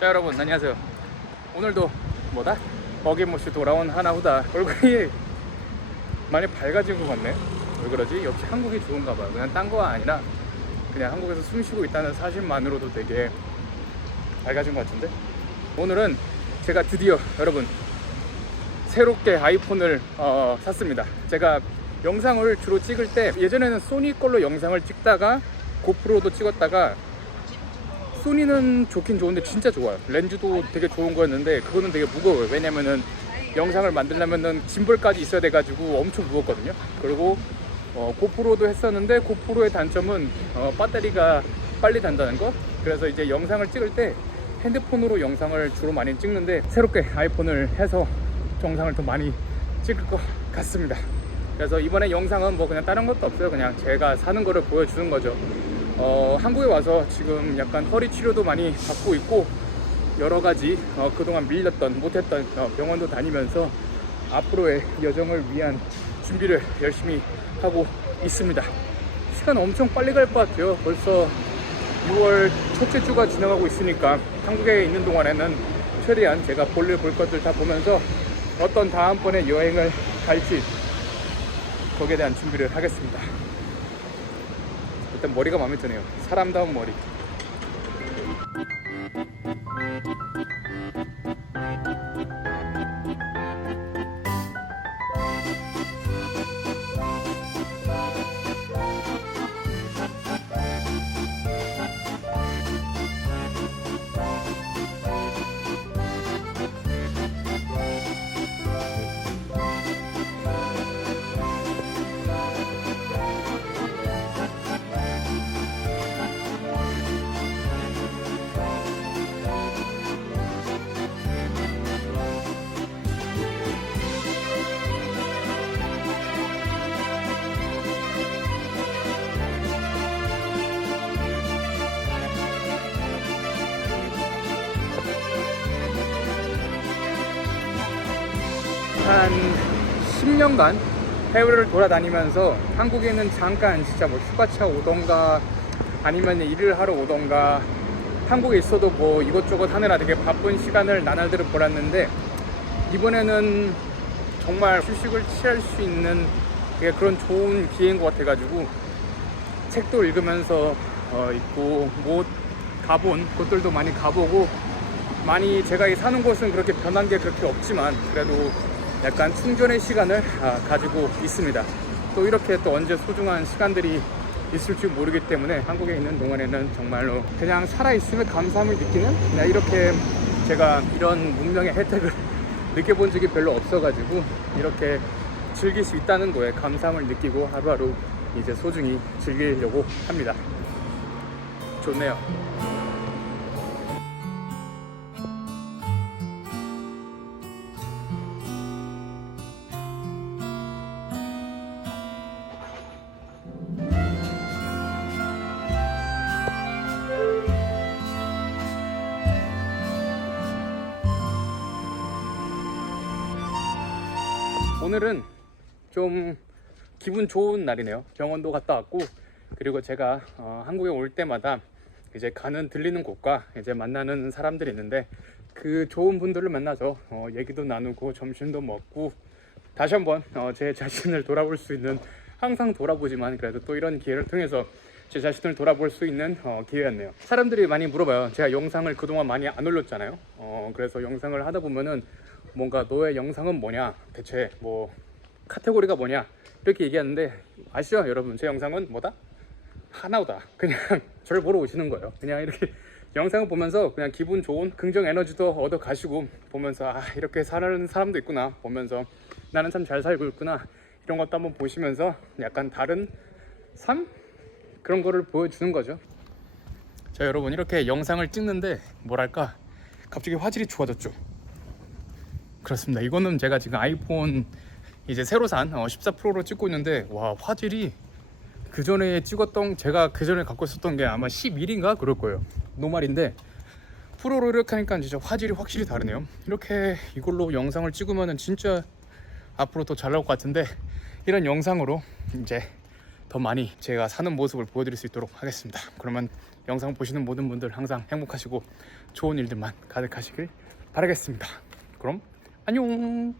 자 여러분 안녕하세요. 오늘도 뭐다? 어김없이 돌아온 하나후다. 얼굴이 많이 밝아진 것 같네. 왜 그러지? 역시 한국이 좋은가 봐요. 그냥 딴거 아니라 그냥 한국에서 숨 쉬고 있다는 사실만으로도 되게 밝아진 것 같은데? 오늘은 제가 드디어 여러분 새롭게 아이폰을 어, 샀습니다. 제가 영상을 주로 찍을 때 예전에는 소니 걸로 영상을 찍다가 고프로도 찍었다가 소니는 좋긴 좋은데 진짜 좋아요. 렌즈도 되게 좋은 거였는데 그거는 되게 무거워요. 왜냐면은 영상을 만들려면은 짐벌까지 있어야 돼가지고 엄청 무겁거든요. 그리고 어, 고프로도 했었는데 고프로의 단점은 어, 배터리가 빨리 단다는 거. 그래서 이제 영상을 찍을 때 핸드폰으로 영상을 주로 많이 찍는데 새롭게 아이폰을 해서 영상을 더 많이 찍을 것 같습니다. 그래서 이번에 영상은 뭐 그냥 다른 것도 없어요. 그냥 제가 사는 거를 보여주는 거죠. 어, 한국에 와서 지금 약간 허리 치료도 많이 받고 있고 여러 가지 어, 그동안 밀렸던 못했던 어, 병원도 다니면서 앞으로의 여정을 위한 준비를 열심히 하고 있습니다. 시간 엄청 빨리 갈 것 같아요. 벌써 6월 첫째 주가 지나가고 있으니까 한국에 있는 동안에는 최대한 제가 볼일 볼 것들 다 보면서 어떤 다음번에 여행을 갈지 거기에 대한 준비를 하겠습니다. 일단 머리가 마음에 드네요. 사람다운 머리. 한 10년간 해외를 돌아다니면서 한국에는 잠깐 진짜 뭐 휴가차 오던가 아니면 일을 하러 오던가 한국에 있어도 뭐 이것저것 하느라 되게 바쁜 시간을 나날들을 보냈는데 이번에는 정말 휴식을 취할 수 있는 그런 좋은 기회인 것 같아가지고 책도 읽으면서 어, 있고 뭐 가본 곳들도 많이 가보고 많이 제가 이 사는 곳은 그렇게 변한 게 그렇게 없지만 그래도 약간 충전의 시간을 아, 가지고 있습니다. 또 이렇게 또 언제 소중한 시간들이 있을지 모르기 때문에 한국에 있는 동안에는 정말로 그냥 살아있음에 감사함을 느끼는 그냥 이렇게 제가 이런 문명의 혜택을 느껴본 적이 별로 없어가지고 이렇게 즐길 수 있다는 거에 감사함을 느끼고 하루하루 이제 소중히 즐기려고 합니다. 좋네요. 오늘은 좀 기분 좋은 날이네요. 병원도 갔다 왔고 그리고 제가 어, 한국에 올 때마다 이제 가는 들리는 곳과 이제 만나는 사람들이 있는데 그 좋은 분들을 만나서 어, 얘기도 나누고 점심도 먹고 다시 한번 어, 제 자신을 돌아볼 수 있는 항상 돌아보지만 그래도 또 이런 기회를 통해서 제 자신을 돌아볼 수 있는 어, 기회였네요. 사람들이 많이 물어봐요. 제가 영상을 그동안 많이 안 올렸잖아요. 어, 그래서 영상을 하다 보면은 뭔가 너의 영상은 뭐냐, 대체 뭐 카테고리가 뭐냐 이렇게 얘기하는데 아시죠, 여러분? 제 영상은 뭐다? 하나오다. 그냥 저를 보러 오시는 거예요. 그냥 이렇게 영상을 보면서 그냥 기분 좋은 긍정 에너지도 얻어 가시고 보면서 아 이렇게 사는 사람도 있구나 보면서 나는 참 잘 살고 있구나 이런 것도 한번 보시면서 약간 다른 삶 그런 거를 보여주는 거죠. 자 여러분 이렇게 영상을 찍는데 뭐랄까 갑자기 화질이 좋아졌죠. 그렇습니다. 이거는 제가 지금 아이폰 이제 새로 산 어, 14 프로로 찍고 있는데 와 화질이 그 전에 찍었던 제가 그 전에 갖고 있었던 게 아마 11인가 그럴 거예요. 노말인데 프로로 이렇게 하니까 진짜 화질이 확실히 다르네요. 이렇게 이걸로 영상을 찍으면은 진짜 앞으로 더 잘 나올 것 같은데 이런 영상으로 이제 더 많이 제가 사는 모습을 보여드릴 수 있도록 하겠습니다. 그러면 영상 보시는 모든 분들 항상 행복하시고 좋은 일들만 가득하시길 바라겠습니다. 그럼 안녕.